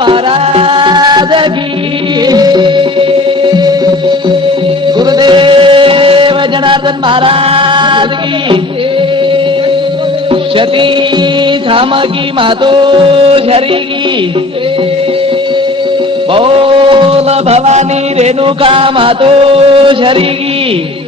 महाराज की गुरुदेव जनार्दन महाराज की शती थामकी मातो शरी की बोल भवानी रेणुका मातो शरी की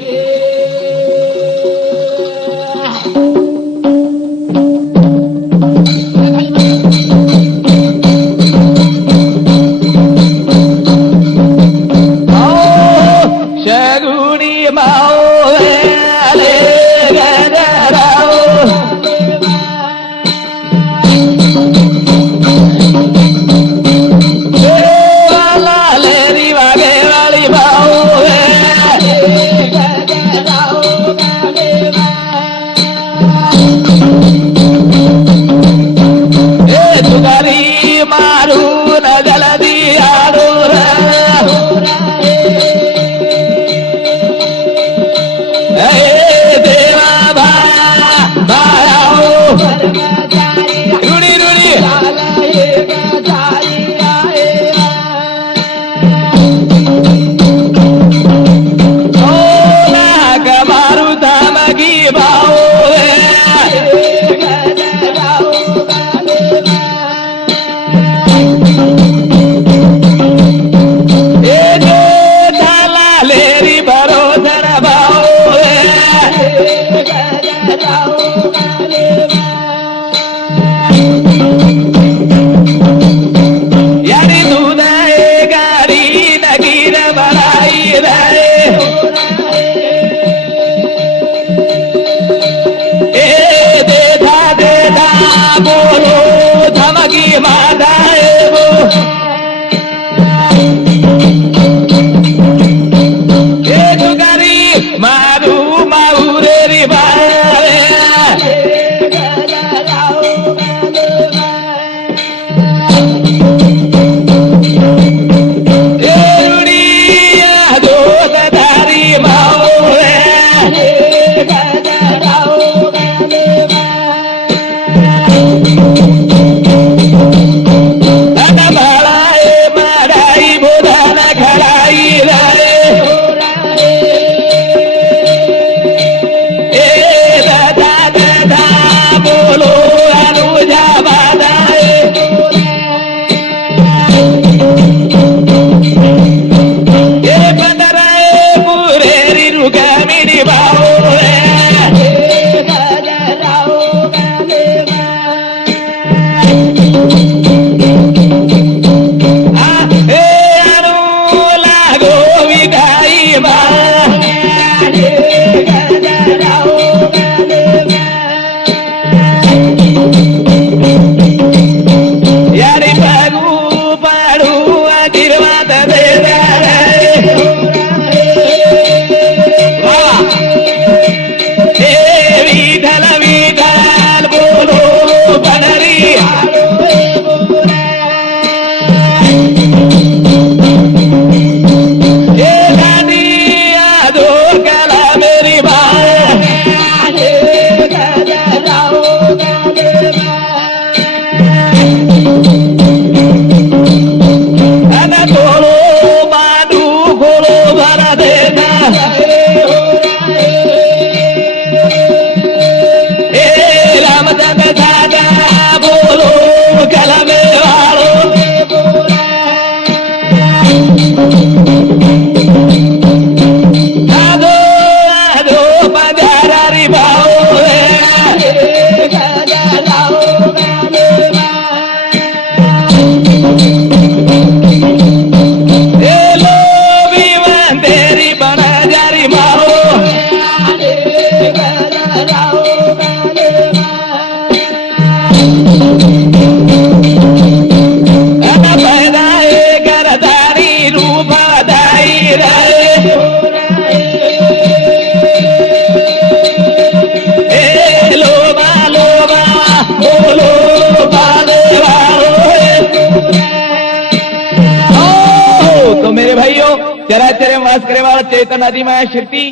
चराचर्य वास करे वाला चेतन आदिमाया शक्ती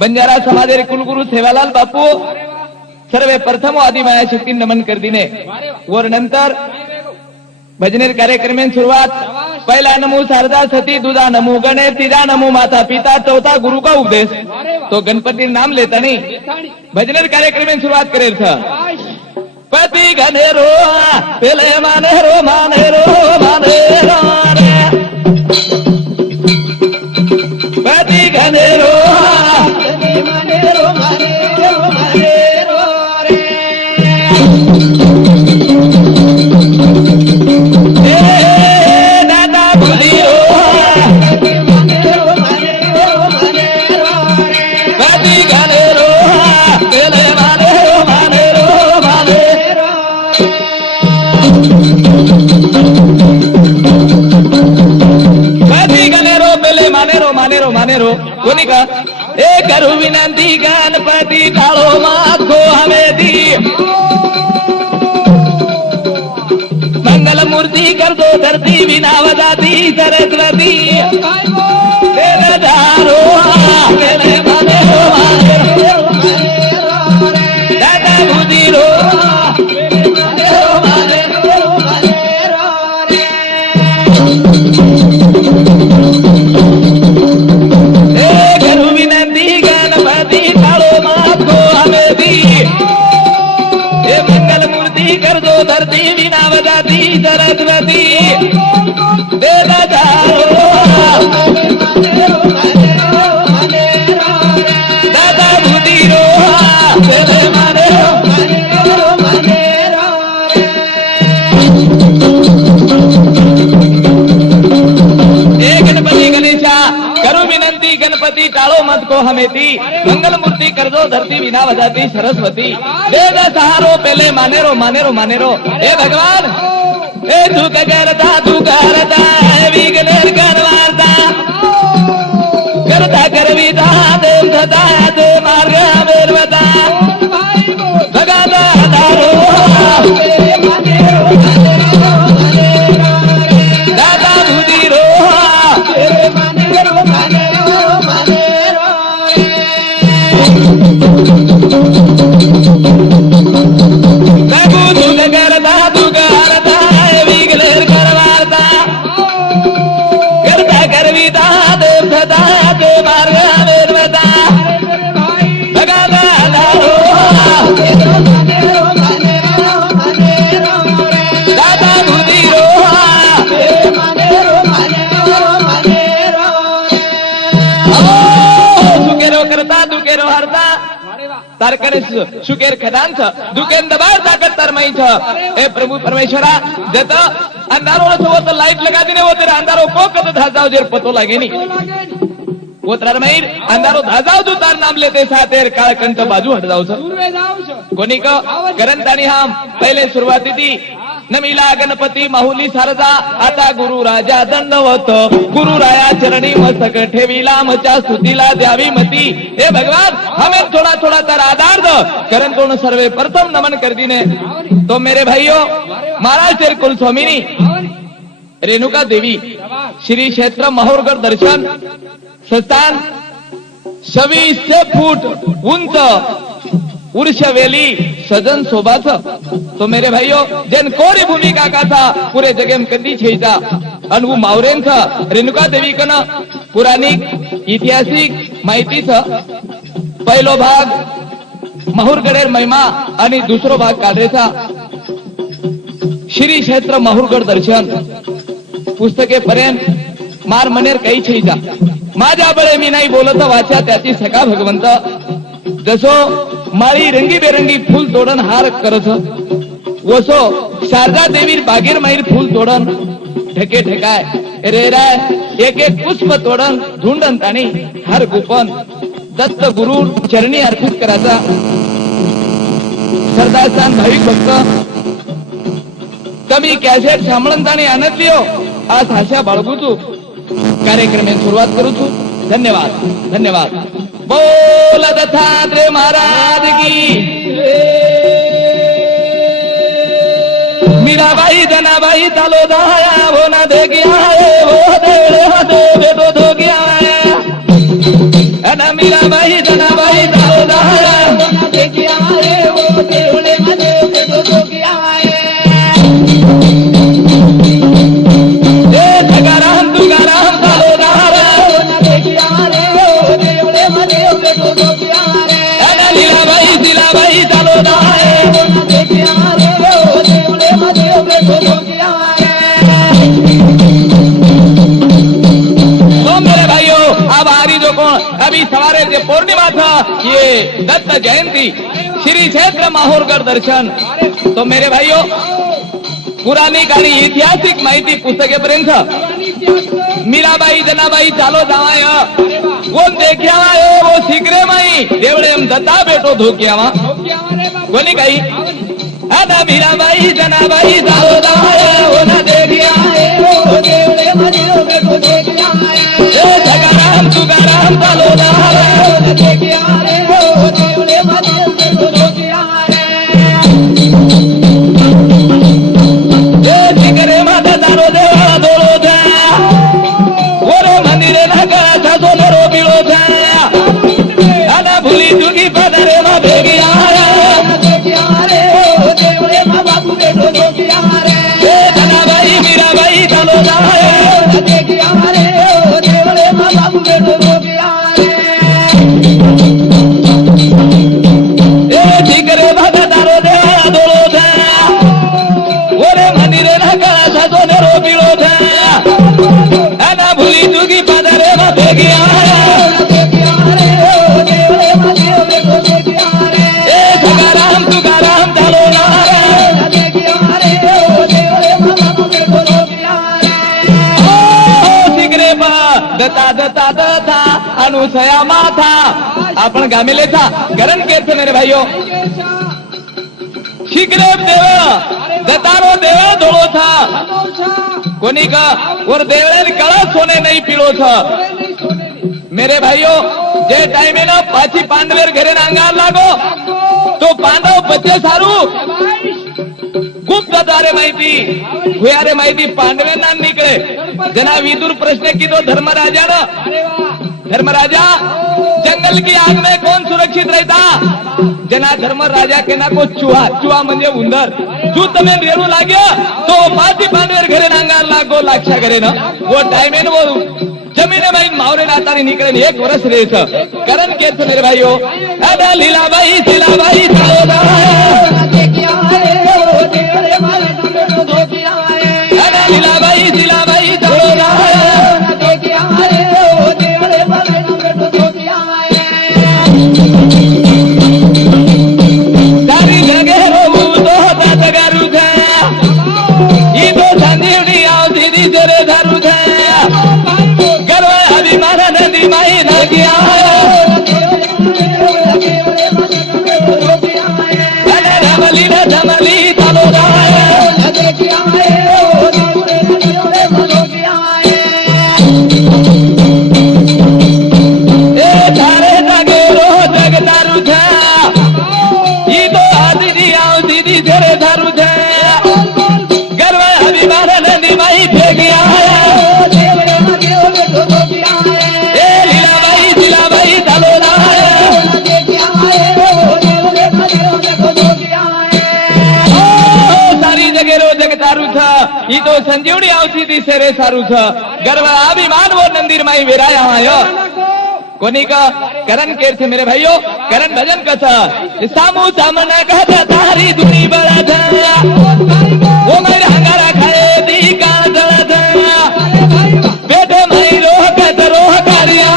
बंजारा समाधि कुलगुरु सेवालाल बापू सर्वे प्रथम आदिमाया शक्ती नमन कर दिने वर नंतर भजनेर कार्यक्रमाची सुरुवात पहिला नमो शारदा सती दुजा नमो गणेश तीजा नमो माता पिता चौथा गुरु का उपदेश तो गणपती नाम लेता नहीं भजनेर कार्यक्रमाची सुरुवात करेल था पति गणेरो पेले मानेरो मानेरो मानेरो पति गणेरो मानेरो मानेरो मानेरो मानेरो मानेरो कोणी का ए करू विनंती गणपती टाळो मागो हमें दी मंगल मूर्ती कर दो धरती विनावदाती सरस्वती दारो मानेरो मानेरो दादा बुद्धीरो मानेरो मानेरो मानेरो कर दो धरती विनावदाती सरस्वती देदा दादा बुद्धीरो मानेरो गणपती गणेशा करू विनंती गणपती टाळो मत को हमें दी मंगल मूर्ति कर दो धरती विनावदाती सरस्वती वेद सहारो पहले मानेरो मानेरो मानेरो हे भगवान हे दुख करता विघ्नेर करवारता करता करविता देव सदा ते मार्ग वेरवता भगाता दारो दादा बुद्धीरो तारकने शुकेर खदांच दुकेन दबार ताकत तरमई छ ए प्रभु परमेश्वरा जत अंधारो छो तो लाइट लगा देने वो तेरा अंधारो को कत धाजाव जेर पतो लागे नी वो तरमई अंधारो धाजाव जो तार नाम लेते सातेर काळकंठ बाजू हट जाऊ छ कोणी का करंतानी हम पहिले सुरुवाती थी नमिला गणपती माहुली सारदा आता गुरु राजा दंडवत गुरु राया चरणी मस्तक ठेविला मचा स्तुतीला द्यावी मती हे भगवान हमें थोड़ा थोड़ा तर आधार दो करण तो सर्वे प्रथम नमन कर दीने तो मेरे भाइयों महाराज तेरे कुल स्वामिनी रेणुका देवी श्री क्षेत्र माहूरगड दर्शन संस्थान 2600 फूट उंच उर्षवेली सजन शोभाच तो मेरे भाइयों जन कोरी भूमिका का था पूरे जगह में कदी छेजा अनुभव मावरेन था रेणुका देवी कन पुराणिक ऐतिहासिक माहिती छ पहिलो भाग माहूरगडेर महिमा आणि दुसरो भाग काढरेचा श्री क्षेत्र माहूरगड दर्शन पुस्तके पर्यंत मार मनेर काही छेजा माझ्या बळे मी नाही बोलत वाचा त्याची सका भगवंत जसो माळी रंगीबेरंगी फूल तोडन हार करत वसो शारदा देवी बागेर माहीर फूल तोडन ठेके ठेकाय रे राय एक एक पुष्प तोडन धुंडन ताणी हार गुपन दत्त गुरु चरणी अर्पित करायचा सरदारसान भाविक भक्त कमी कॅसेट सांभळून ताणी आनंद लियो आज आशा बाळगू छू कार्यक्रमाची सुरुवात करू छू धन्यवाद धन्यवाद बोल दत्तात्रेय महाराज की मीराबाई जनाबाई चालो दहाया वो ना दे गया वो दे बेटो दो गया अना मीराबाई जनाबाई चालो दहाया वो ना दे गया वो दे बेटो दो गया दत्त जयंती श्री क्षेत्र माहूरगड दर्शन. तो मेरे भाइयों, पुराणिक आणि ऐतिहासिक माहिती पुस्तकेपर्यंत मीराबाई जनाबाई चालो जावाय कोण देख्यावा वो शिकरे माई देवळे दत्ता बेटो धोक्यावा कोणी काही आता मीराबाई जनाबाई चालो जावाय हो ना सकाराम तुकाराम चालो शिकरे माता दारो देवा दोलो मंदिरे नाका छासो नरो पिलो आना भूली चुकी पदरे मा भेगी जनाबाई मीराबाई चालो शिकरे माता दारो देवा दोलो ओरे मंदिरे नाका छासो नरो पिलो आना भूली चुकी पदरे मा भेगी सकाराम तुकाराम चालो शिकरे पा दत्ता दत्ता दत्ता अनुसया माथा आपण गामेले था करण केस मेरे भाइयों शिकरे देव दत्तारो देव धोळो था कोणी का और देवळे कळा सोने नहीं पीलो था मेरे भाइयों जे टाइम ना पाची पांडवेर घरे अंगार लागो तो पांडव बच्चे सारू गुप्त द्वारे माहिती हुयारे माहिती पांडवेंना निकळे जना विदुर प्रश्न की तो धर्मराजा जंगल की आग में कौन सुरक्षित रहता जना धर्मराजा के ना को चूहा म्हणजे उंदर तू तमें रेणू लाग्यो तो पाची पांडवेर घरे अंगार लागो लाक्षा करे ना वो टाइम है वो जमीने में मावरे नातानी निकले 1 वर्ष रहे करण के मेरे भाइयों अदा लीलाबाई शीलाबाई अदा लीलाबाई शीलाबाई सारी जगह रो तो तगारू था ये तो संजीवनी आओ दीदी तेरे दारू था मारा नदी माई ना गया धमली न धमली चलो धारे तगेरो जग दारू था ये तो दीदी आओ दीदी तेरे दारू था गर्व अभी मारा नदी माई फेंक ये तो संजीवनी आवती थी सेरे सारू था गर्व अभिमान वो मंदिर माई विराया आयो कोनी का करण केर थे मेरे भाइयों करण भजन का था सामू सामना कहता तारी धुनी बड़ा था वो मेरे हंगारा खाए दी का जला था बेटे माई रोह कहता रोह कारिया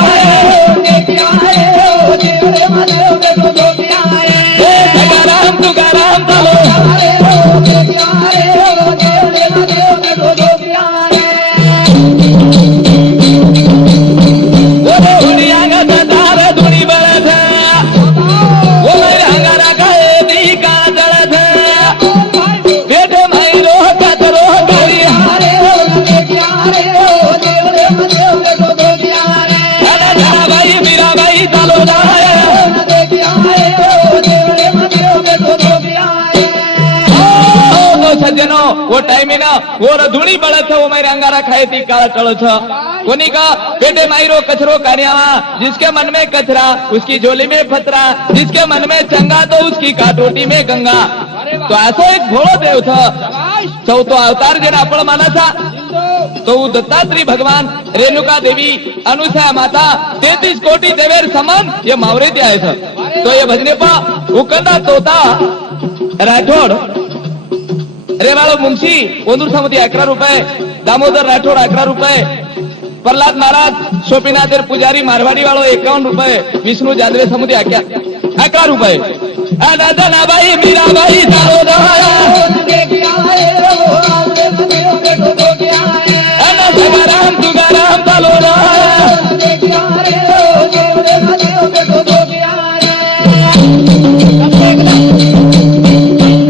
सकाराम तुकाराम चलो सज्जनों वो टाइम है ना वो रधुणी बड़त वो मेरे अंगारा खाए थी काला टल कोनी का पेटे मायरो कचरो कार्यावा जिसके मन में कचरा उसकी झोली में फतरा जिसके मन में चंगा तो उसकी काटोटी में गंगा तो ऐसा एक भोळो देव था चौथो अवतार जेना आपण माना था तो दत्तात्री भगवान रेणुका देवी अनुसया माता 33 कोटी देवेर समान ये मावरे ते आहे तो ये भजने पा उकंदा तोता राठोड रेवाळो मुंशी ओंदूर समिती 11 रुपये दामोदर राठोड 11 रुपये प्रहलाद महाराज शोपीनाथेर पुजारी मारवाडी वाळो 51 रुपये विष्णु जादवे समिती 11 ₹11 अरे धनाबाई मीराबाई चालो दहाया अरे सगाराम तुगाराम चालो दहाया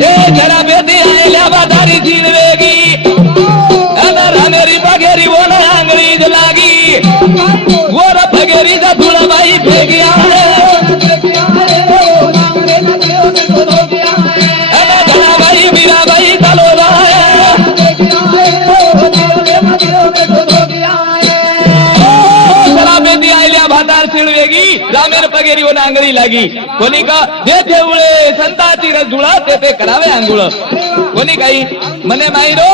ए जरा बेटी आयल्या बाजारी झिलवेगी अरे रामेरी पगेरी बोला अंग्रेज लागी वर पगेरीचा धुळाबाई फेगी आहे अरे धनाबाई मीराबाई चालो दहाया बेटी आयल्या भातार शिळवेगी रामेर पगेरी व नांगरी लागी कोणी का जे ठेवळे संताची रजुळा ते करावे आंघोळ कोणी काही मने माहिरो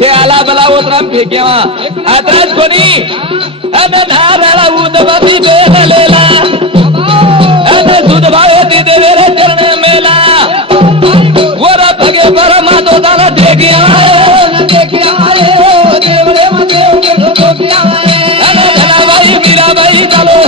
ते आला बला ओतराम फेक्यावा आताच कोणी अन नाराळा उदबाती बेहलेला अन सुदभावती देवेरे चरण मेला वर पगे परमा तो दाना देखिया धनाबाई मीराबाई चालो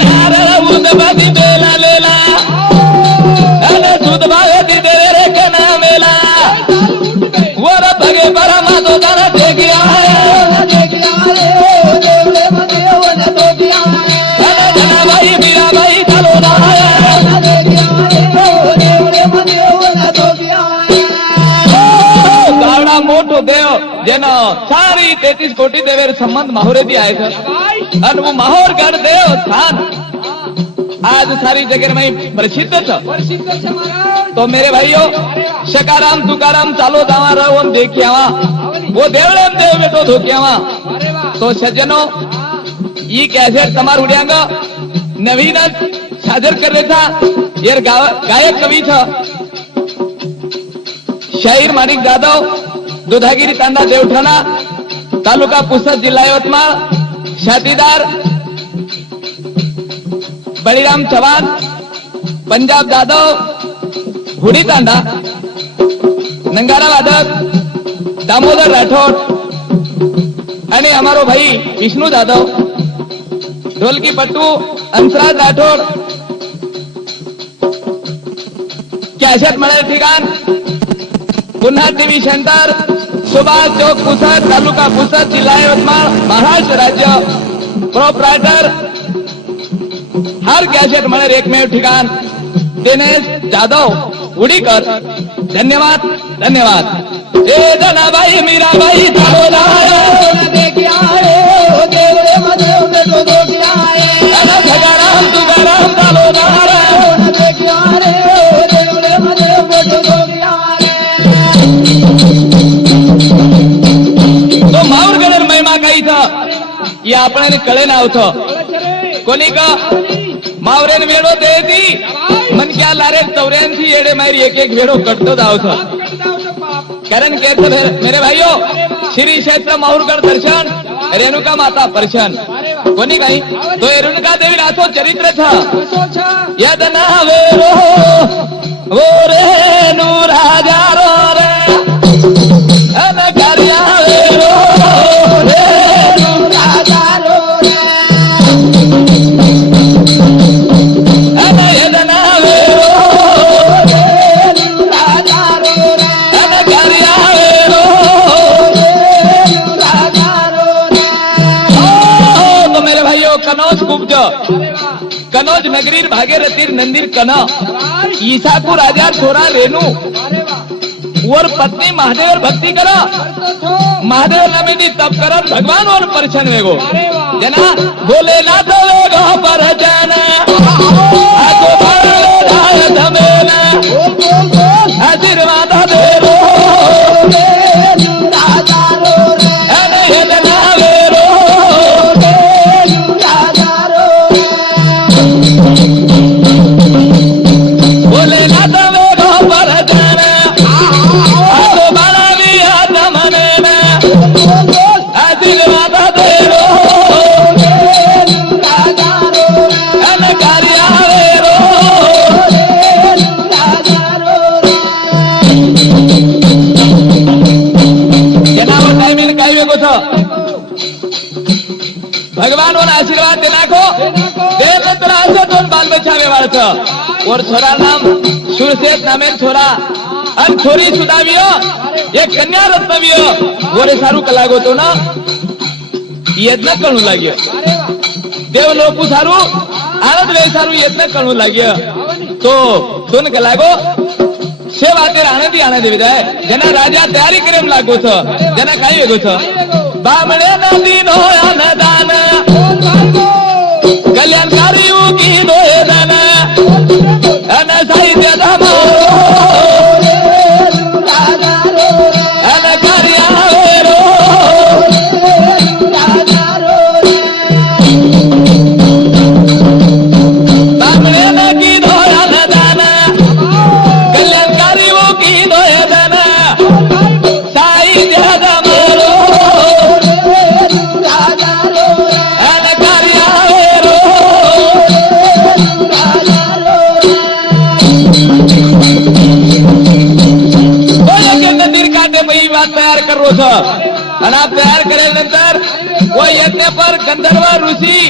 नारळ उदबाती बेला लेला दूध भागती देवे कना मेला वर भगे परमा तो दाना देखिया धनाबाई मीराबाई चालो दहाया गावडा मोठो देव जेनो सारी 33 कोटी देवेर संबंध माहोरेती आहे आणि वो माहोर गण देव स्थान आज सारी जगह में प्रसिद्ध छ तो मेरे भाइयों शकाराम तुकाराम चालो दावा रहो देखियावा वो देवळे देव बेटो धोक्यावा तो सज्जनो ये कैसेट तमार उड्यांग नवीनच सादर कर था यार गायक कवी छ शाहीर माणिक जाधव दुधागिरी तांडा देवठाणा तालुका पुसद जिल्हा यवतमाळ साथीदार बळीराम चव्हाण पंजाब जाधव हुडी तांडा नंगारा वादक दामोदर राठौड़ आणि हमारो भाई विष्णु जाधव ढोलकी पट्टू अंसराज राठौड़ कॅसेट मिळेल ठिकाण पुन्हा देवी सेंटर सुभाष चौक पुसद तालुका पुसद जिल्हा यवतमाळ महाराष्ट्र राज्य प्रोप्रायटर हर कॅसेट मिळेल एकमेव ठिकाण दिनेश जाधव उडीकर धन्यवाद धन्यवाद ए धनाबाई मीराबाई चालो दहाया सगाराम तुकाराम चालो दहाया तो माऊरगडर महिमा काही था या आपल्याला कळे नावतं कोणी का मावरेन वेडो देती मन क्या लारे 84 येडे मारी एक वेडो कटतो जावत कारण के मेरे भाइयों श्री क्षेत्र माहूरगढ़ दर्शन रेणुका माता दर्शन कोणी काही तो रेणुका देवी नाचो चरित्र था यद ना वेरो वो रेणु राजा रो रे अन कार्या वेरो रेणु राजा रो रे कनौज कुब्ज कनौज नगरीर भागीरथीर नंदीर कन ईसाकू राजा छोरा रेणू और पत्नी महादेव भक्ति करा महादेव नमेनी तप कर भगवान और परछन वेगो जना भोलेनाथ वेगो परछन आशीर्वाद देरो कार्या बाळच और छोरा नाम सुरसेत नामे छोरा અને છોરી સુદાવ્યો એક કન્યા રત્નવ્યો ઓરે સારું કલાગો તો ના યજ્ઞ કણું લાગ્યો દેવ લોકો સારું આનંદ વે સારું યજ્ઞ કણું લાગ્યો તો સુન કલાગો से वातेर आनंदी आनंद विदाय जना राजा तयारी करेम लागो छ जना काय वेगो छ बामणे नदीनो अनदान कल्याणकारी की दोय दान अन साहित्य धमो अन कार्यावेरो बामणे नदी दोय अनदान तयार करो छ आणि आप तयार केल्यानंतर व यज्ञ पर गंधर्व ऋषी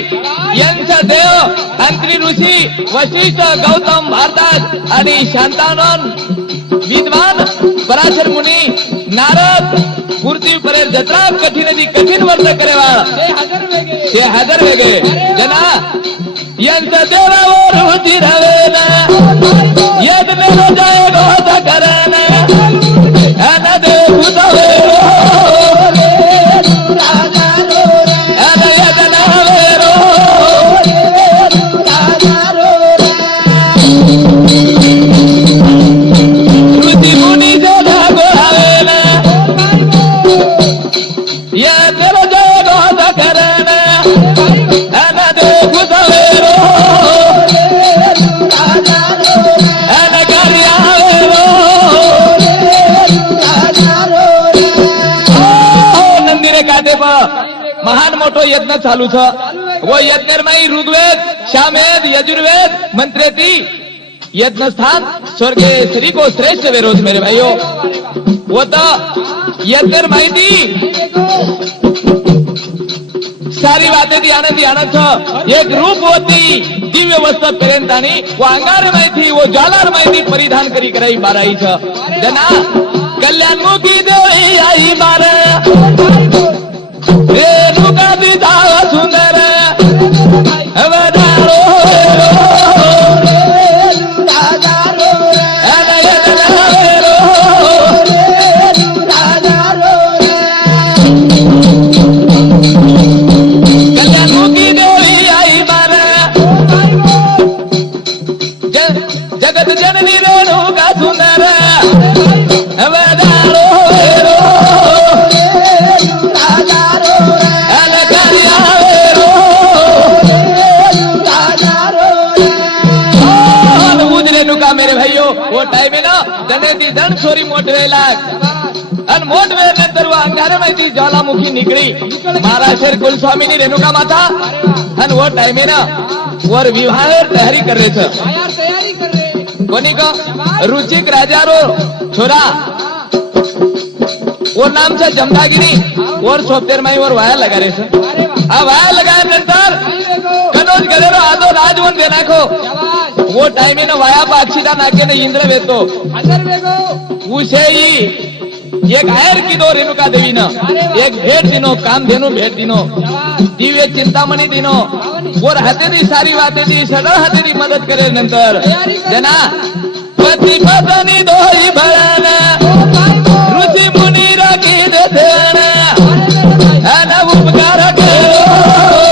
यांचा देव अंत्री ऋषी वशिष्ठ गौतम भारद्वाज आणि शांतानन विद्वान पराशर मुनी नारद मूर्ती परेर जत्रा कठीण वर्त करेवा ते हजर वेगे जना यांचा देवावर ऋषी रवेना यज्ञ जय गोत करना ana de putavero ana yadanavero ruti muni jada goravena ya tera jada karana ana de putavero ana karyavero महान मोठो यज्ञ चालू छ वो यज्ञ में ऋग्वेद सामवेद यजुर्वेद मंत्रेती यज्ञ स्थान स्वर्गे श्री को श्रेष्ठ वेरोज मेरे भाइयों वो तो यज्ञ माहिती सारी बातें थी आनंदी आनंद छ एक रूप होती दिव्य वस्त्र पेरेंतानी वो अंगार माहिती वो ज्वालार माहिती परिधान करी कराई बाराई छ जना कल्याणमुखी देवी आई बारा रेणुका दिदाव सुंदर अवधारो कल्याणमुखी देवी आई बारा जगत जननी रेणुका सुंदर अवधारो मेरे भाइयों वो टाइम है ना जने दी धन छोरी मोटवेला अन मोटवे नंतर वो अंगारे में थी ज्वालामुखी निकली महाराज कुलस्वामी नी रेणुका माता अन वो टाइम है ना वो विवाह तैयारी कर रहे थे कोनी का रुचिक राजारो छोरा वो नाम से जमदागिरी और सोफ्टेर में और वाया लगा रहे थे अब वाया लगाए नंतर कनोज गलेरो आदो राजवन देना को वो टाइम है ना वाया पाक्षिदा नाके ने इंद्र वेतो उसे ही एक आयर की दो रेणुका देवी ना एक भेट दिनो काम देनो भेट दिनो दिव्य चिंतामणी दिनो और हाते दी सारी बातें दी सगळ हाते दी मदत करे नंतर जना पति पत्नी दोही भराना ऋषी मुनी राखी देते ना उपकार करो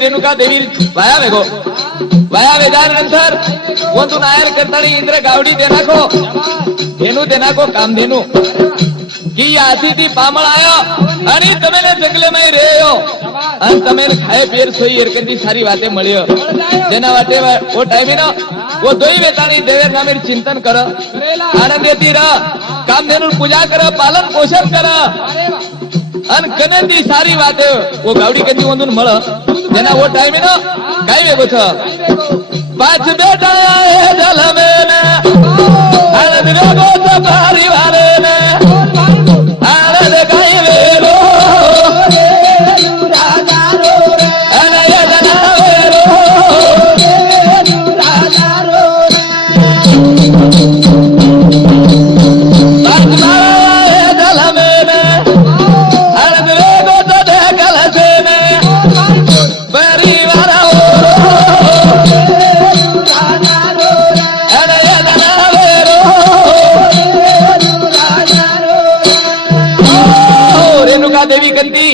रेणुका देवी वाया वेगो वाया वेगानंतर ಒಂದು ನಾಯರ್ करतानी इंद्र गावडी देनाको धेनु देनाको काम धेनु की आती ती पामळ आयो आणि तमेने जंगले में रेयो અને તમે ખાય પીર સોઈ એરકંદી સારી વાતે મળ્યો જેના વાતે ઓ ટાઈમે નો वो दोई वेताणी देवेर नामेर चिंतन कर आनंद येती रह कामधेनु पूजा कर पालन पोषण कर अन कनेदी सारी वाते वो गावडी केती वंदून मळ जेना वो टाइम नो काय वेगो छ पाच बेटा ए जल में न आनंद वेगो छ परिवार न आनंद काय वेरो देवी कंती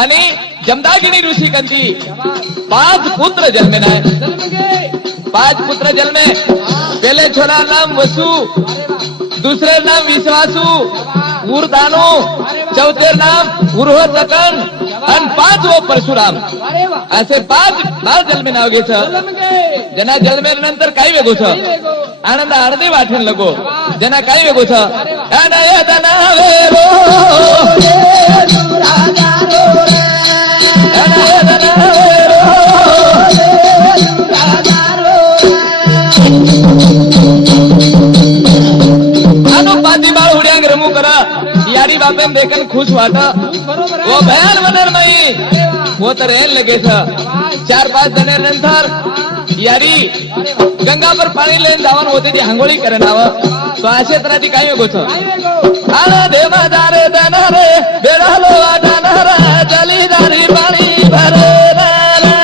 आणि जमदागिनी ऋषि कंती 5 पुत्र जन्मे ना 5 पुत्र जन्मे पहले छोरा नाम वसु दूसरे नाम विश्वासु उर्दानु चौथे नाम उर्वतकन आणि 5वो परशुराम असे 5 जन्मे नाव घ्यायचं जना जन्मे नंतर काय वेगो छ आनंद आरती वाटण लगो जना काय वेगो छ अनयदना वेरो अनुपाती बाळ उड्यांग रमू करा यारी बापेन देखन खुश वाटा वो भयान वनर मई वो तर येन लगे छ 4-5 जणे नंतर यारी गंगा पर पाणी लेन जावन होते ती हांगोळी करे नाव तो असे तर ती काय वेगो छ आला देवा दारे दनारे बेडालो वाटानारा चलीदारी पाणी भरे नारा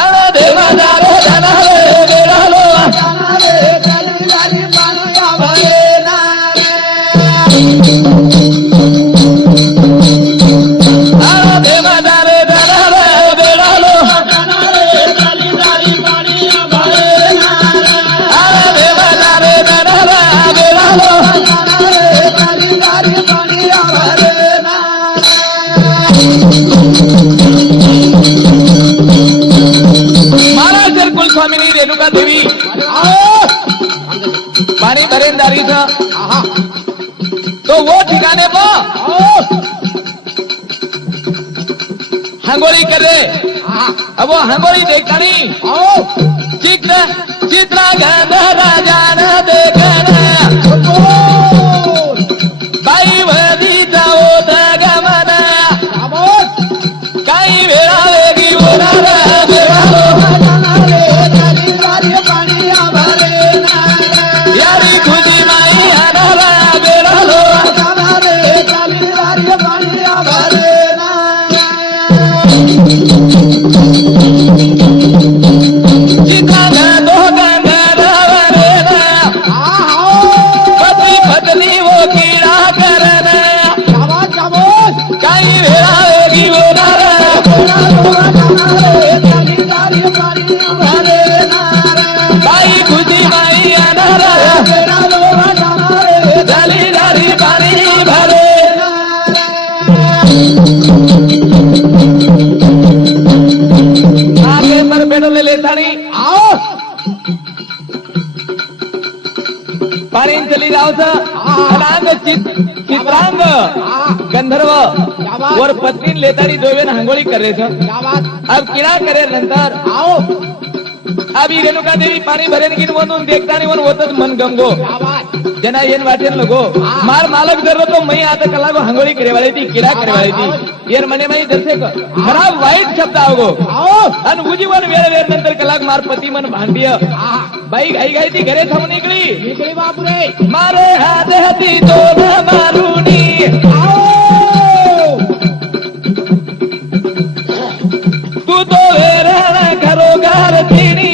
आला देवा दारे दनारे बेडालो वाटानारे चलीदारी पाणी भरे नारा आला देवा दारे दनारे बेडालो वाटानारे चलीदारी पाणी भरे नारा आला देवा दारे दनारे बेडालो महाराज कुलस्वामिनी रेणुका देवी पानी भरेंदारी था तो वो ठिकाने पर हंगोली करे अब वो हंगोली देखनी चित्रा गंध राजा न देखना बाई वदी जाओ दगमना काही वेळा वेगी ओनारा बेरालो यारी खुदी माई अनारा बेरालो चित्रा दो गंगा वरेना पति पत्नी वो कीड़ा करना काही वेळा वेगी ओनारा बाई खुदी माई अनारा दलीदारी पाणी भरे आगे पर बेडोले लेतानी आओ पाणी चली जावचं अनांग चित्रांग गंधर्व वर पत्नी लेतानी दोवेन हांगोळी करे छ अब किडा करे नंतर आओ अभी रेणुका देवी पाणी भरेन गिन वनून देखतानी वन होतच मन गंगो जना येन वाटेन लगो मार मालक जर तो मई आता कलागो हांगोळी करे वाली थी किडा करे वाली थी येर मने मई दर्शक खराब वाईट शब्द आवगो अन उजीवन वेळ वेळ नंतर कलाग मार पती मन भांडिय बाई घाई घाई ती घरे थांबून निकली बापरे मारे हात हाती दोन मारुनी तू तो वेरण घरो घर थिनी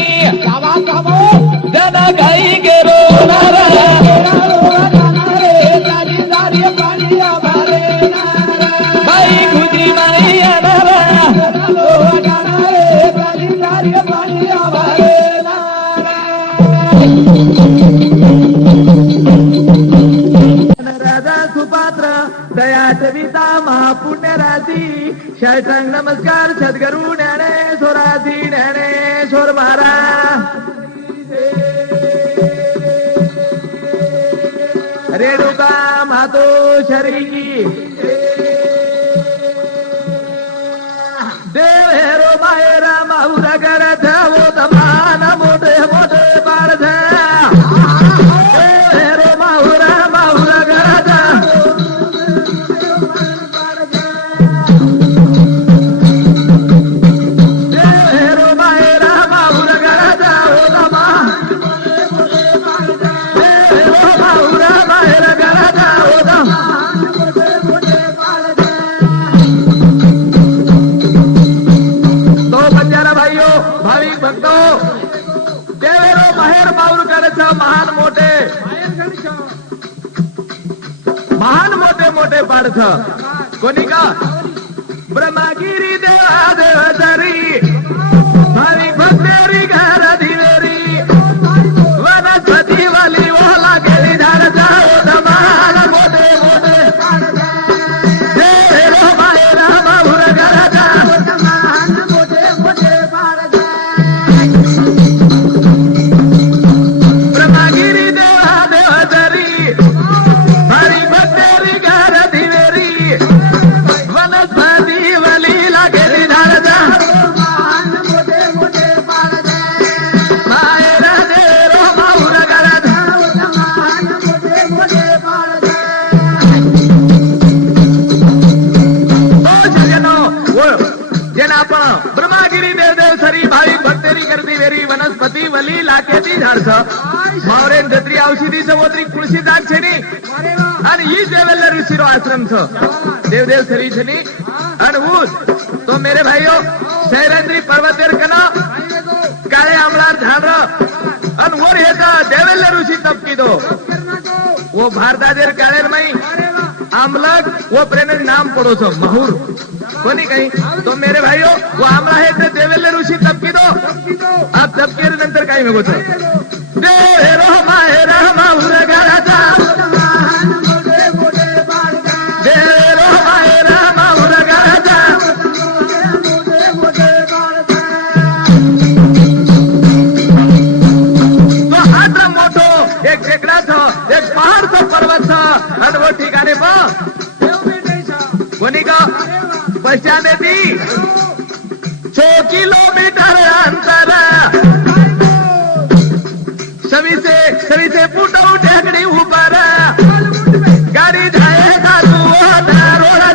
जना घाई गेरो नारा बाई खुदी माई अनारा राजा सुपात्र दया चविता महापुण्य राजी शायटांग नमस्कार सद्गुरु ज्ञानेश्वराधी ज्ञानेश्वर महाराज रेणुका मातो शरीरी देव हेरो मायरा माहुरा करत वो तमान मोठे मोठे पाडत देव हेरो माहुरा माहुरा करत देव हेरो मायरा माहुरा करत वो तमान देव हेरो माहुरा मायरा करत वो तमान भाविक भक्तो देवेरो बाहेर माऊर करायचं महान मोठे मोठे पाडथ कोणी का ब्रह्मगिरी देवा देव तरी भाविक भक्तेरी घर दिवेरी वनस्पती वाली वाला गेली झाडाचा महान मोठे मोठे देवेरो बाहेर माऊर करायचा ब्रह्मगिरी देवदेव सरी भाविक भक्तेरी गर्दी वेरी वनस्पती वली लाकेती झाडस मावरेन दत्री औषधी सवोत्री तुळशी दाग छेनी आणि ही देवेल ऋषीरो आश्रम छ देवदेव सरी छनी आणि ऊस तो मेरे भाइयों शैलेंद्री पर्वतेर कना काळे आमलार झाड आणि वर येता देवेल ऋषी तपकी दो वो भारतादेर काळेर मई आमलक वो प्रेरण नाम पड़ो छो mahur कोनी कहीं तो मेरे भाइयों वो आमला है तो देवेल ऋषी तपकी दो आप तपके नंतर काही में गोचो देवेरो माहेरा माहुर घराचा देवेरो माहेरा माहुर घराचा तो हात मोठो एक टेकडा छ एक पहाड़ छ पर्वत छ आणि वो ठिकाणी कोणी का पश्चात येती 6 किलोमीटर अंतर सवी से फुट टेकड़ी ऊपर गाड़ी जाए दारू रोड़ा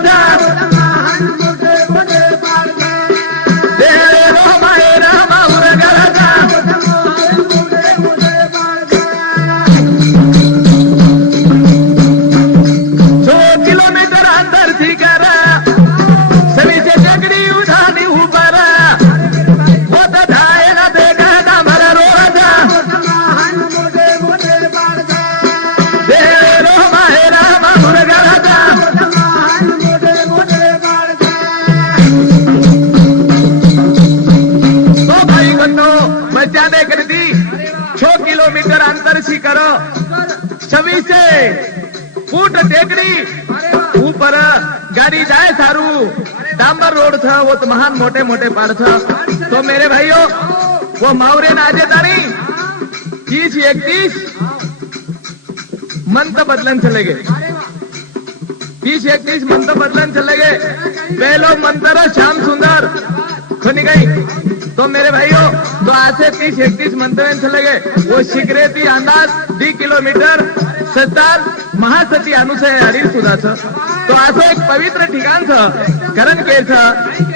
देवेरो माहेरा माहुर घराचा 6 किलोमीटर अंतर थी कर सभी से टेकड़ी उठानी ऊपर वो तो ढाए ना देगा डामर रोड़ा देवेरो माहेरा माहुर घराचा तो भाई बंदो बच्चा ने कर दी 6 किलोमीटर अंतर सी करो 26 फुट टेकड़ी ऊपर गाड़ी जाए सारू डांबर रोड था वो तो महान मोटे मोटे पहाड़ था तो मेरे भाइयों वो मावरे नाजे तारी 30-31 मंत बदलन चले गए 30-31 मंत बदलन चले गए पहलो मंत्र श्याम सुंदर सुनी गई तो मेरे भाइयों तो आज से 30-31 मंत्र चले गए वो शिखरे थी अंदाज 2 किलोमीटर 70 महासती अनुसय अडीच सुधाचं तो असं एक पवित्र ठिकाण कारण केचं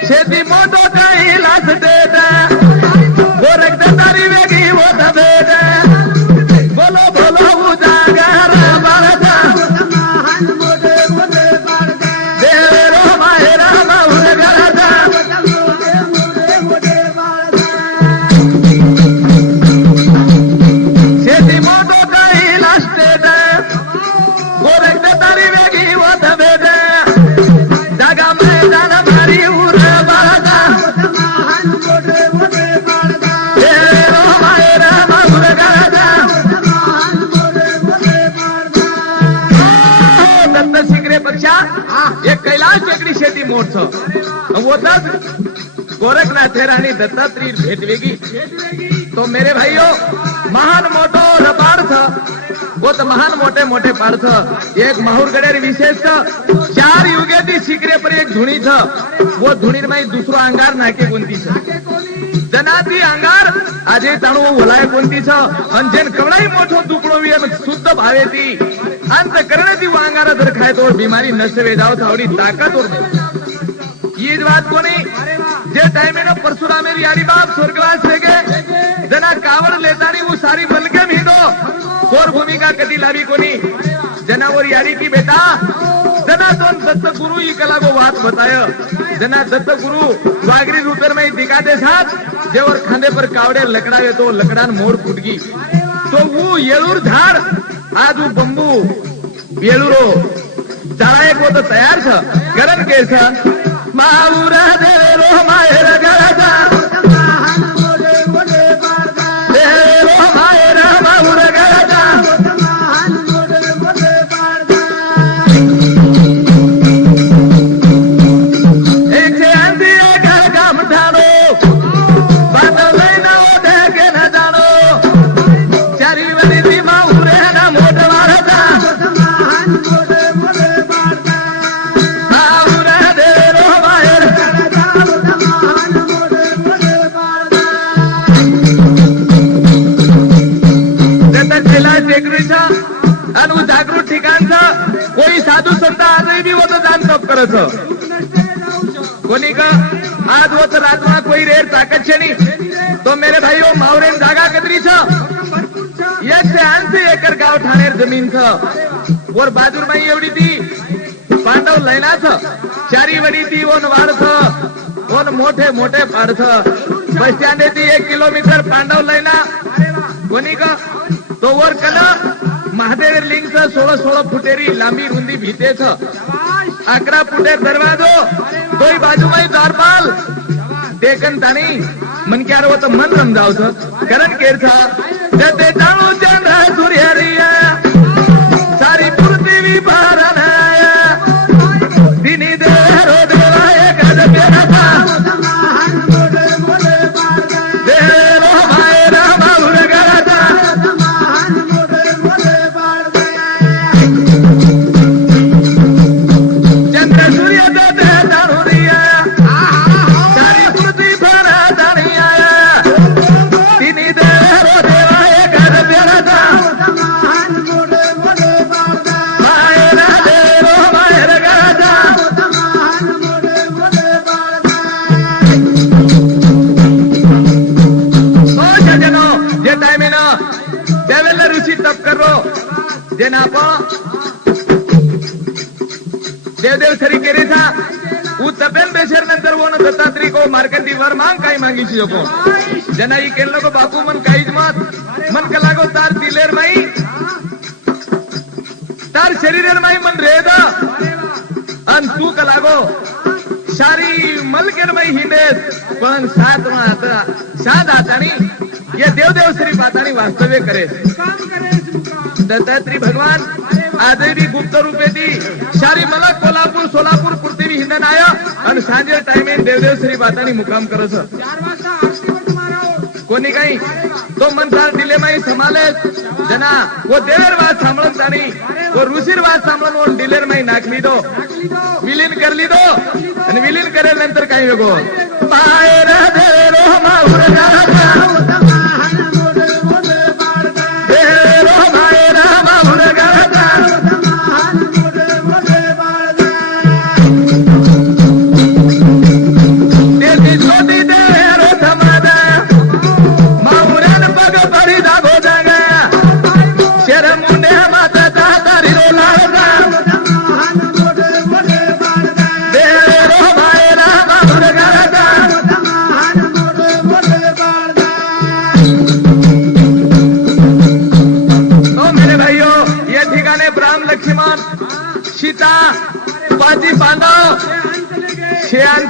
शेती मोठो काही लाच देत गोरख तारी वेगळी होत भेट बोलो बोलो उजागर बाळाचा देवेरो माहेरा माहुर घराचा शेती मोठो काही लाच देत गोरख तारी वेगळी होत भेट जागा मैदान भारी उर बाळाचा देवेरो माहेरा माहुर घराचा दत्त शिखरे पेक्षा एक कैलास टेकडी शेती मोठ होताच गोरखनाथ आणि दत्तात्रय भेटवेगी. तो मेरे भाइयों महान मोठो पार्थ वो तो महान मोठे मोठे पार्थ एक माहूरगडेर विशेष 4 युगेची शिकरे पर एक धुणी छ वो धुणीर माई दुसरो अंगार नाके कोणती छ जनाती अंगार आजे ताणू ओलाय कोणती छ अन जेन कवळाई मोठो दुपळो वी शुद्ध भावे ती अंत करणे ती अंगारा जर खाय तो बीमारी नसवे जाव थावडी ताकत और ये बात कोणी जे टाइमे न परशुरामेरी यारी बाप स्वर्गवास ले गए जना कावड़ लेतानी वो सारी मलके भीडो और भूमिका कदी लावी कोणी जनावर यारी की बेटा जना तो दत्त गुरु ही कला को बात बताय जना दत्त गुरु वागरी रूपर में दिखाते साथ जेवर खांदे पर कावड़े लकड़ावे तो लकड़ान मोड़ फूट गई तो वो येलूर झाड़ आज वो बंबू येलूरो झाड़ा को तो तैयार था गरम कैसा माऊरा दे रो मायर गराजा जागृत ठिकाणचा कोई साधू संत आजही बी होत दान तप करत कोणी का आज होत राजमा कोई रेर ताकत छेनी तो मेरे भाइयों मावरेन जागा कदरी छ 180 एकर गाव ठाणेर जमीन छ और बाजूर माई एवढी ती पांडव लैना छ चारी वडी ती ओन वाड छ ओन मोठे मोठे पाड छ बस स्टँड ती 1 किलोमीटर पांडव लैना कोणी का तो वर कला महादेव लिंग 16 फुटेरी लांबी रुंदी भीते 11 फुटेर दरवाजो कोई बाजू में द्वारपाल टेकन तानी मन क्या वो तो मन रमजाव छ करण केर था जते जाणो चंद्र सूर्य रिया सारी पृथ्वी भारन दिनी दे रो देवाय कद बेरा था देवदेव सरी केरे था उ तपेन बेशर नंतर वो न दत्तात्री को मार्कंडी वर मांग काय मांगी छी को जना ई केलो को बापू मन काईज मत मन कला को तार दिलेर माई तार शरीरेर माई मन रेदा अन तू कला को सारी मलकेर माई हिंडेस पण सात मा आता सात आतानी ये देवदेव सरी बातानी वास्तव्य करे दत्तात्री भगवान आजही गुप्त रूपे ती सारी मला कोल्हापूर सोलापूर पृथ्वी हिंदन आया आणि सांजे टाइमे देवदेव श्री बातानी मुकाम करस 4 वाजता आरती होत माराव कोणी काही तो मनसार दिले माई समाले जना वो देवर वाद सांभळून तानी वो ऋषीर वाद सांभळून वो दिलेर माई नाखली दो विलीन करली दो आणि विलीन करेल नंतर काही वेगो पायरा देरो माऊर गाता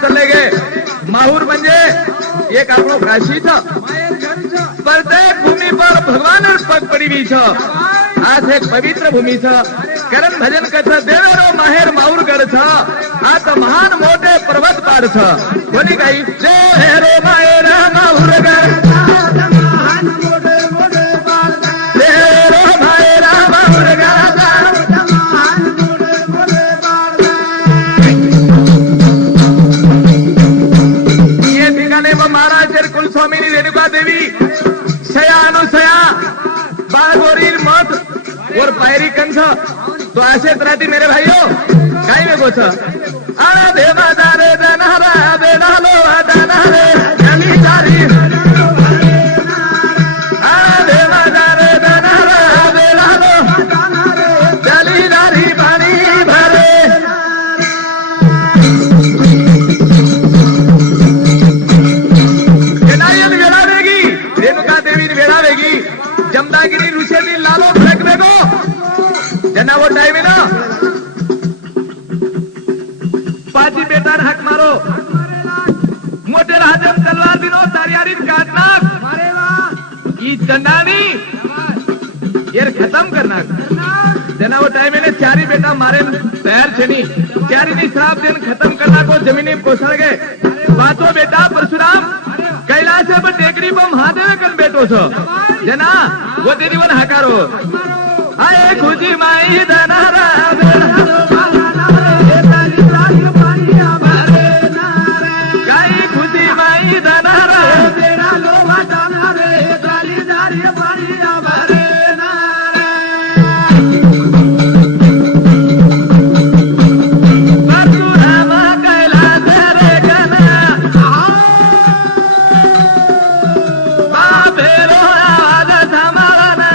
चले गए माहूर म्हणजे एक आपलो काशी था प्रत्येक भूमि पर भगवान पग पड़ी हुई छ आज एक पवित्र भूमि छ करण भजन कथ देवेरो माहेर माऊर गड आता महान मोठे पर्वत पार कोणी काही देवेरो माहेर माऊर गड देवेरो माहेर माऊर गड ये ठिकाणी मग महाराज कुलस्वामिनी रेणुका देवी शया अनुसया बाळगोरी मत और पायरी कंस तो ऐसे राहती मेरे भाइयों काय में गोछ आरा देवा दारे दनारा बेलालो दनारे जली जारी आरा देवा दारे दनारा बेलालो जली जारी पानी भरे विनायन वेळावेगी रेणुका देवी वेळावेगी जमदागिरी ऋषी लालो फरक बेगो जना वो टाइम है ना पाची बेटा हक मारो मोटे राजम तलवार दिनो तारियारी काटना ई चंडानी ये खत्म करना जना वो टाइम है चारी बेटा मारे तैयार छनी चारी नी श्राप दिन खत्म करना को जमीनी पोषण गए बातो बेटा परशुराम कैलाश पर टेकरी पर महादेव कन बेटो छो जना वो तेरी वन हकारो आए खुजी माई दनारा गाई खुजी माई दनारा परशुराम कैलाश रे कना बाबेरो आवाज समारना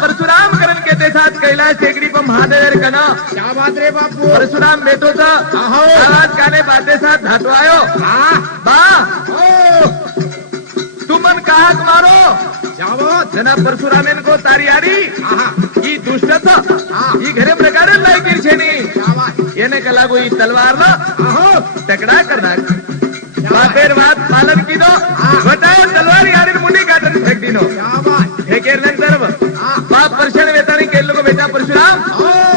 परशुराम करण के साथ कैलाश टेकरी पर महादेव कना क्या बात रे बापू परशुराम बेटो था आवाज काने बाते साथ धातो आयो बा तुम मन कहा मारो जना परशुराम इनको तारियारी ई दुष्ट था ई घरे प्रकारे लायकी छेनी येने कला को ई तलवार ना टकड़ा करना बातेर बात पालन की दो बताओ तलवार यारी मुंडी काटन फेंक दिनो फेंकेर नंतर बाप परशन वेतानी केल लोगो बेटा परशुराम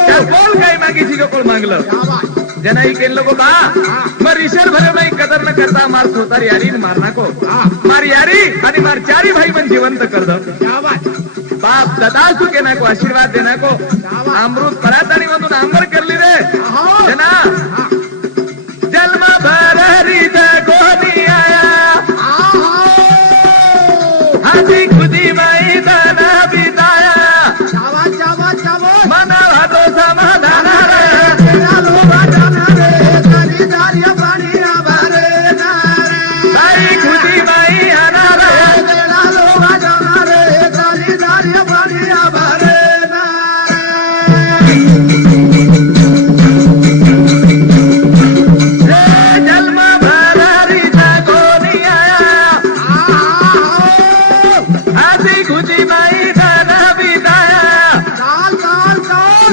क्या बोल गई मांगी थी को कोल मांगलो जना ही केल लोगो बा मर ईश्वर भरे में कदर न करता मार सोतार यारी मारना को मार यारी आणि मार चारी भाई मन जीवंत कर दो बाप ददासु के ना को आशीर्वाद देना को अमृत परातानी मधून आंबर करली रे जना जन्म भर हरित कोणी आया हाथी खुदी माई दाना बिताया मना भातो समाधान साई खुदी माई अनारा जन्म भर हरित कोणी आया हाथी खुदी माई दाना बिताया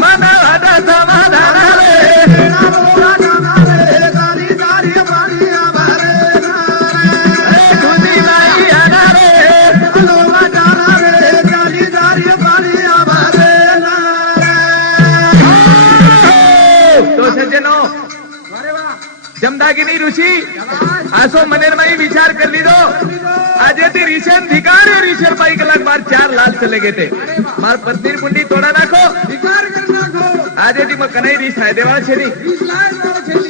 मना भातो समाधान खुदी माई अनारे तो सज्जनो जमदागिनी ऋषी आसो मनेर माई विचार कर ली दो आज ते ऋषन धिकार ऋषर पाई कलाक बार 4 लाल चले गए थे मार पत्नी मुंडी तोड़ा नाखो आज ती मग कनाई ऋष है देवा छेनी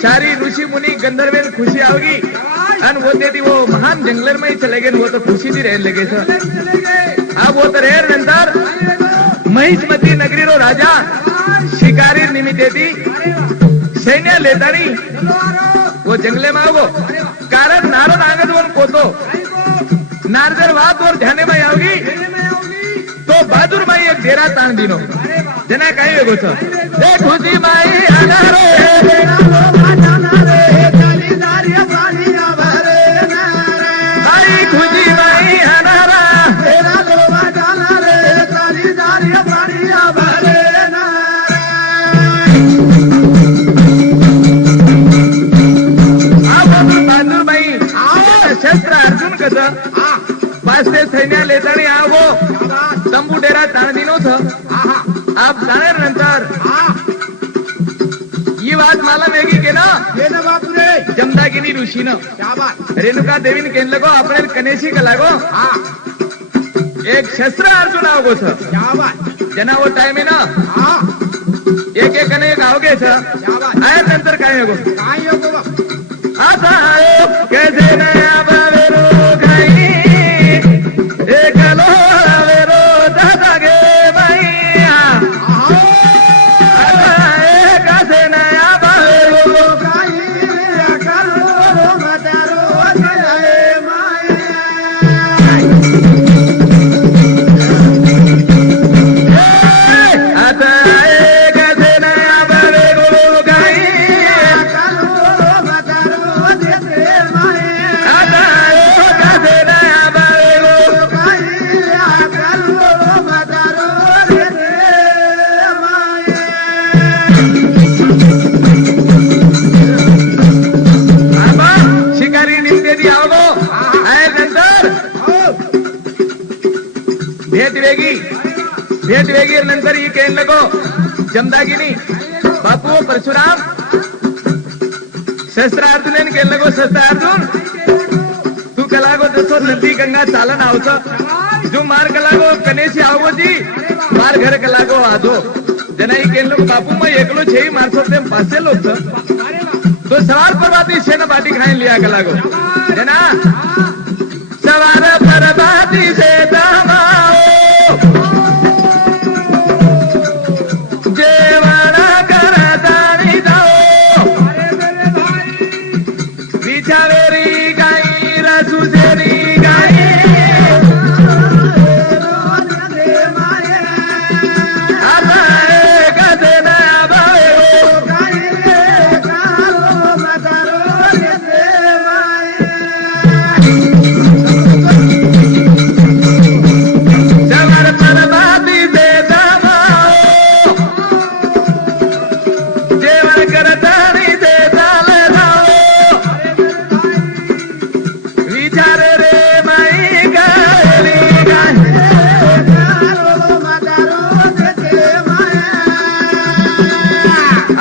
सारी ऋषि मुनि गंधर्वेन खुशी आओगी अन वो देती वो महान जंगल में ही चले गए वो तो खुशी थी रहने लगे सर चले गए अब वो तो रेर नंतर महिष्मती नगरी रो राजा शिकारी निमित्त थी सैन्य लेता नहीं चलो आरो वो जंगले में आओ कारण नारो नागद वन पोतो नारदर वाद और ध्याने में आओगी देने में आओगी तो बहादुर माई एक डेरा तान दिनो अरे वाह जना काही वेगो छ ए खुशी माई आना रे तेरा लोभा जाना रे कालीदारिया बालिया भरे ना रे आई खुशी माई आना रा तेरा लोभा जाना रे कालीदारिया बालिया भरे ना अब बहादुर माई शस्त्र अर्जुन कसं पाचशे सैन्य लेतानी आवो तंबू डेरा ताण दिनो छ आप जाण्यानंतर ही बात मला वेगळी केलं ये ना बापू रे जमदागिनी ऋषीनं क्या बात रेणुका देवीने केलं लगो आपण कनेशी का लागो हाँ एक शस्त्र अर्जुन आवगो छ क्या बात जना वो टाइम आहे ना हाँ एक एक कने आवगे छ क्या बात आहे नंतर काय नको काय योग बाप आता आयो कैसे नया बावेरो खाई एक लो बावेरो दादा गे मैया आता एक कैसे नया बावेरो काय करो मदारो जय माया आता एक कैसे नया बावेरो खाई करो मदारो जय माया आता एक कैसे नया बावेरो काय करो मदारो जय माया आबा शिकारी निमते दी आवो आहे नंतर भेट वेगी नंतर ही कहने लगो जमदागिनी बापू परशुराम शस्त्रार्जुन कहने लगो शस्त्रार्जुन तू कलागो जसो नदी गंगा चालन आवच जो मार कलागो कनेशी आवो जी मार घर कलागो आधो जना ही कहने लगो बापू मैं एकलो छे मारसो ते पासे लोग छ तो सवार पर बाती छे न बाटी खाई लिया कलागो जना सवार पर बाती से दामाओ जेवणा करतानी जाओ विचारेरी गाई रसुसेरी गाई आता एक देना बायो सवार पर बाती से दामाओ जेवण करतानी से चाले जाओ विचार रे माई गायली गाय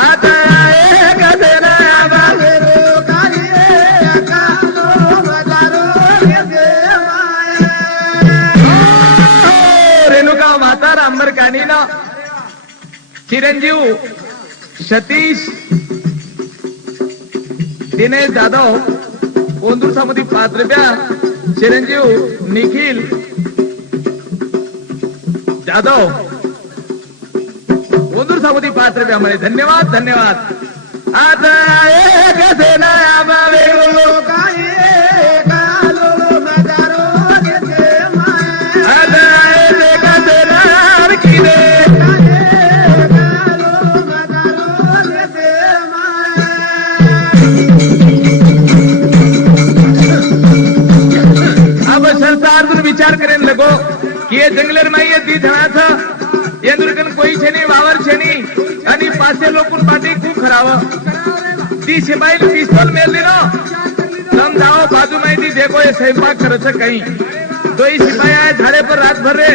आता एक देना बायो रेणुका माता अंबर कानीना चिरंजीव सतीश दिनेश जाधव ओंदूर सामोदी 5 रुपया चिरंजीव निखिल जाधव ओंदूर सामोदी 5 रुपया मिळे धन्यवाद धन्यवाद आता एक सेना आबावे आता एक सेना आणखी दे अब संसार विचार करेन लगो की हे जंगलर माई ती धणाचं येंदुरकन कोई छेनी वावर छेनी आणि पासे लोकून पाठी खूप खरावं ती शिपाई पिस्तौल मेल दिनो तुम जाओ बाजू में थी देखो ये स्वयंपाक करत कहीं तो ही सिपाही आए झाड़े पर रात भर रे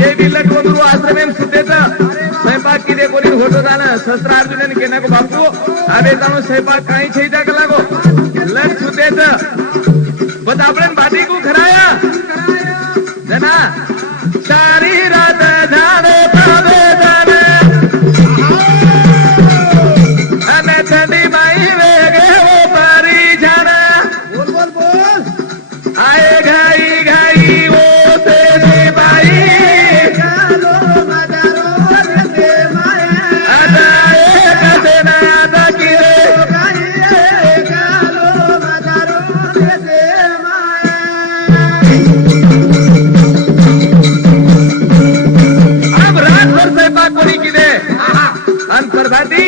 ये भी लट वगरू आश्रम में सुतेचा स्वयंपाक की दे कोणी होतो जाना शस्त्रार्जुन के नको बापू अबे जाऊन स्वयंपाक काही छेदा का लागो लट सुतेचा बस आपण बाटी को खराया जना सारी रात झाड़े पावे जाने अने ठंडी माई वेगे वो पारी जाना बोल बोल भाती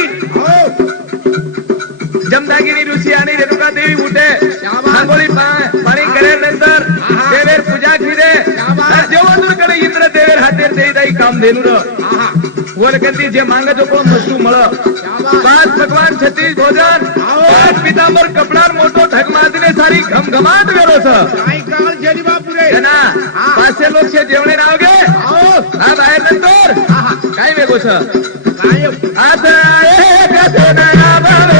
जमदागिनी ऋषी आणि रेणुका देवी उठे आंघोळी पाणी केल्यानंतर देवेर पूजा खिदे जेवणकडे इंद्र देवेर हातेर देई काम देनु वरकती जे मांगतो कोण वस्तू मळ पाच भगवान छत्तीस भोजन पाच पितांबर कपडार मोठो ढगमाजने सारी घमघमाट वेरो छ ना 500 लोक शे जेवणे नाव घे हा बाहेर नंतर काय वेगो छ आता एक ना बाबे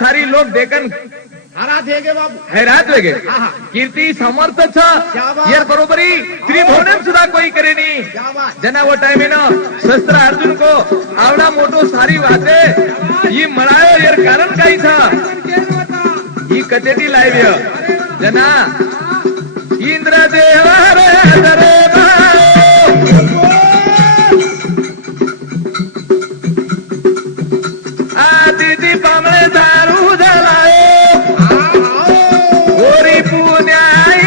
सारी लोक देखन हैरात वेगे कीर्ती समर्थ यार बरोबरी त्रिभुवन सुद्धा कोई करे नहीं जना वो टाइम है ना शस्त्र अर्जुन को आवड़ा मोटो सारी बाते ये मनायो यार कारण काही था ये कचेटी लाइव जना इंद्र देवा रे आदिती पामळे दारू झालाय गोरी पुण्याई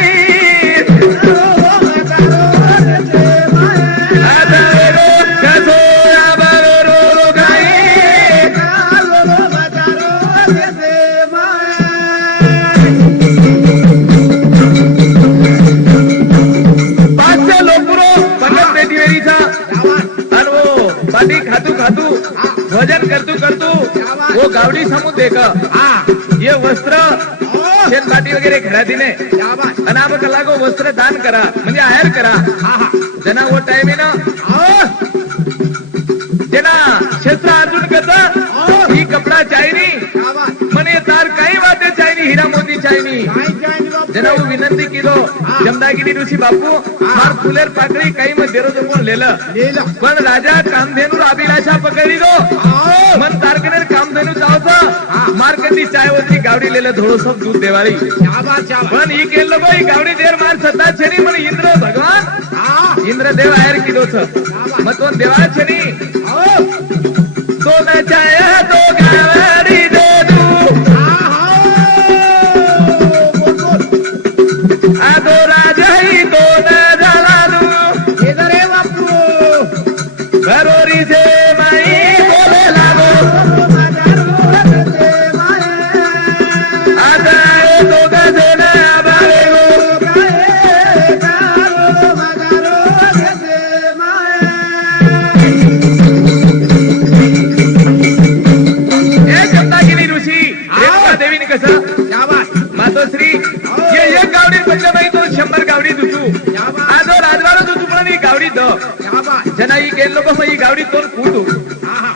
आता कसो आबारो गाई पाचशे लोकरो पंगत बेटी वेरीचा आणि वो पाटी खातू खातू भजन करतू वो गावडी समोर देखा ये वस्त्र शेतपाटी वगैरे घरातीने अनाम कला को वस्त्र दान करा म्हणजे आहेर करा जना वो टाइम ना जना शस्त्र अर्जुन कसा ही कपडा चायनी मने तार काही वाटे चायनी हिरा मोती चायनी जना वो विनंती किलो जमदागिनी ऋषी बापू मार फुलेर पाकळी काही मग बेरोजगार कोण लेलं पण राजा कामधेनू अभिलाषा पकडी दो मन तारकनेर कामधेनू जावचं मार्कती चाय वरती गावडी लेलं थोडंसं दूध देवाळी पण ही केलं बाई गावडी देर मार सत्ता छेनी म्हणे इंद्र भगवान इंद्र देव आहेर किदोच मग तो देवा छेनी तो न चाया तो गावडी दे दू आदो राजाही तो न झाला दू रे बापू घरोरी से माई बोले लागो आता तो गजे ना बारे गो ये जमदागिनी ऋषी रेणुका देवीने कसं मातोश्री ये एक गावडी पंच नाही तो 100 गावडी दुसू आजो राजवाडा दुसू पण ही गावडी द जना ही गेल लोक ही गावडी तोन फूटू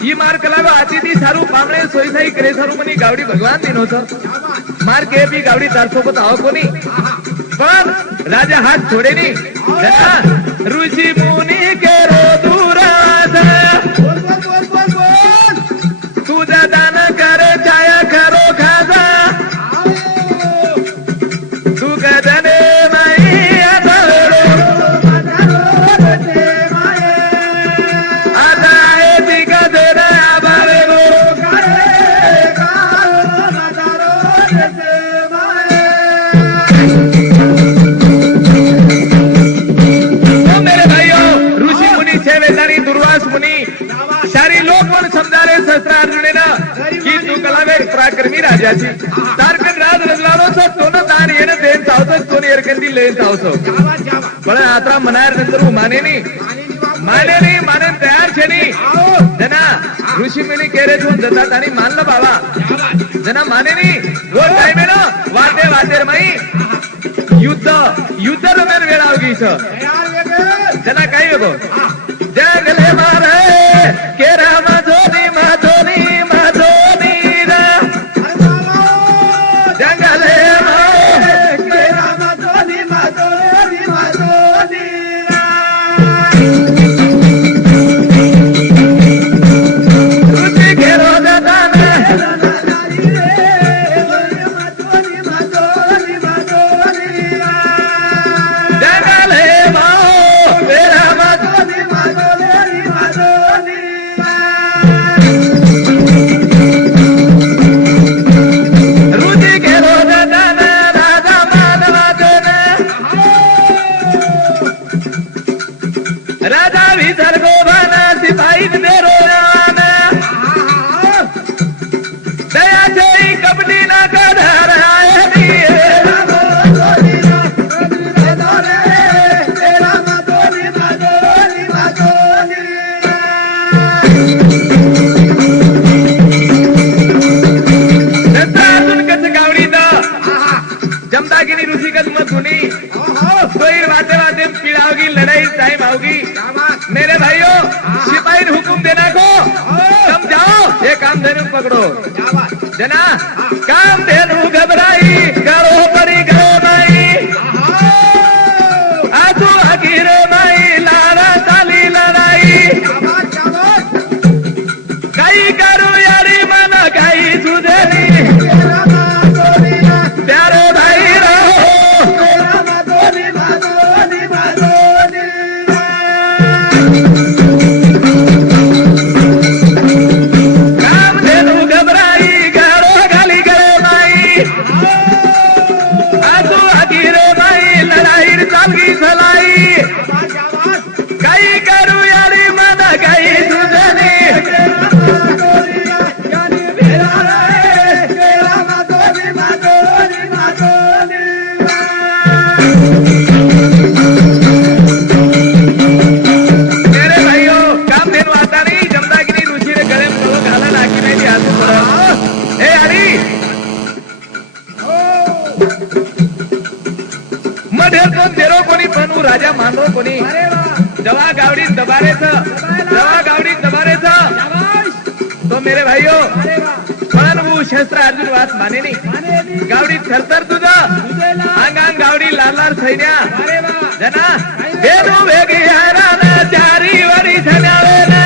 ही मार कलाव अतिथी सारू पामळे सोयसाई करे सारू मनी गावडी भगवान दिनो छ मार के भी गावडी तार सोबत आव कोणी पण राजा हात छोडे नी जना ऋषी मुनी के रो दूरास तुझा दान करे छाया खरो खाजा तू गजने माई आता आता आहे ती गजने आबारे मेरे भाइयों ऋषि मुनि सेवेदारी दुर्वास मुनि सारी लोक पण समजाले शस्त्र अर्जुनेना की तू कलावे पराक्रमी राजाची तारकन राज रजलालो स तोन दान येने देन चावतो तोन एरकंदी लेन चावतो पण आता मनार नंतर माने तयार छेनी जना ऋषी मुनी केरे जो जातात आणि मानलं बाबा जना माने नी वो टाइम है ना वाटेर माई युद्ध रमेर वेळा होगी जना काही वेगो जंगले पकड़ो जना काम धेनु घबराई करो परी गो माई आजू अकीर माई लारा ताली लड़ाई कई करू यारी मन कई सुधेरी प्यारे भाई रहो काम धेनु घबराई गारो गाली गरे माई आजू अकीर माई लड़ाई चालगी सलाई कई करू यारी मन कई सुधेरी मेरे भाइयों काम धेनु आता नहीं जमदागिरी ऋषी रे गळे में लोग घाला नाकी में भी हाथ पड़ा ए अड़ी मढेर कोण देरो कोणी बनू राजा मानो कोणी जवा गावडी दबारे था तो मेरे भाइयों पण वो शस्त्र अर्जुन वास माने नहीं गावडी थरथर तुझा अंगांग गावडी लाल लाल सैन्या जना देनु वेगी हैरान चारी वरी धन्यावे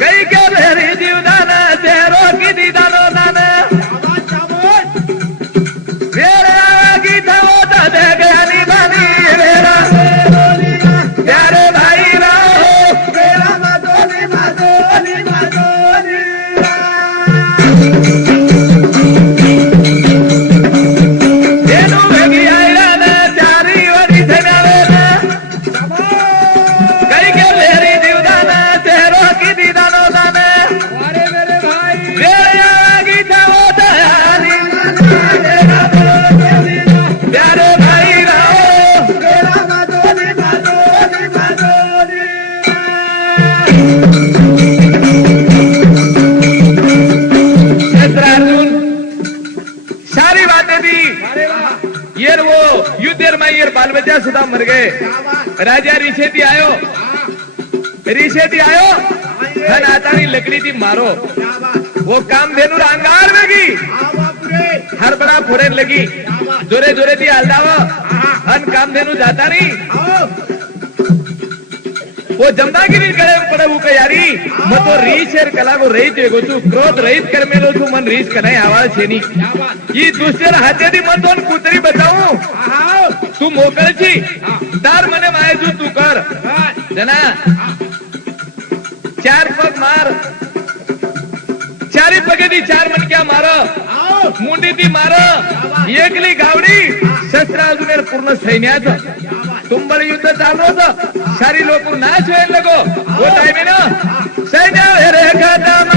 कई के भेरी जीवदान तेरो की दीदानो नान मेरे आगी था वो तो दे गया निभानी मेरा प्यारे भाई रहो देनु वेगी हैरान चारी वरी धन्यावे कई के भेरी जीवदान तेरो की दीदानो नान मेरे आगी था वो तो प्यारे भाई रहो शस्त्र अर्जुन सारी बातें दी ये वो युद्धर में ये बाल बच्चा सुधा मर गए राजा रिशेती आयो धन आतानी लकड़ी थी मारो वो काम धेनु अंगार लगी हर बड़ा फोड़े लगी जोरे जोरे थी हल्दाव हन काम धेनु जाता नहीं वो जमदागिरी करे पड़े वो कयारी मतो रीच शेर कला को रहित वेगो छू क्रोध रहित कर मेलो छू मन रीच कनाई आवाज छेनी ये दुष्टर हाथे दी मतोन कुतरी बचाऊ तू मोकल छी तार मने माये छू तू कर जना चार पग मार चारी पगे दी चार मन क्या मारो मुंडी ती मारो एकली गावडी शस्त्र अर्जुनेर पूर्ण सैन्याचं तुंबळ युद्ध चालू होतं सारी लोक नाश व्हायला लगो वो टाइम ना सैन्य रे खतम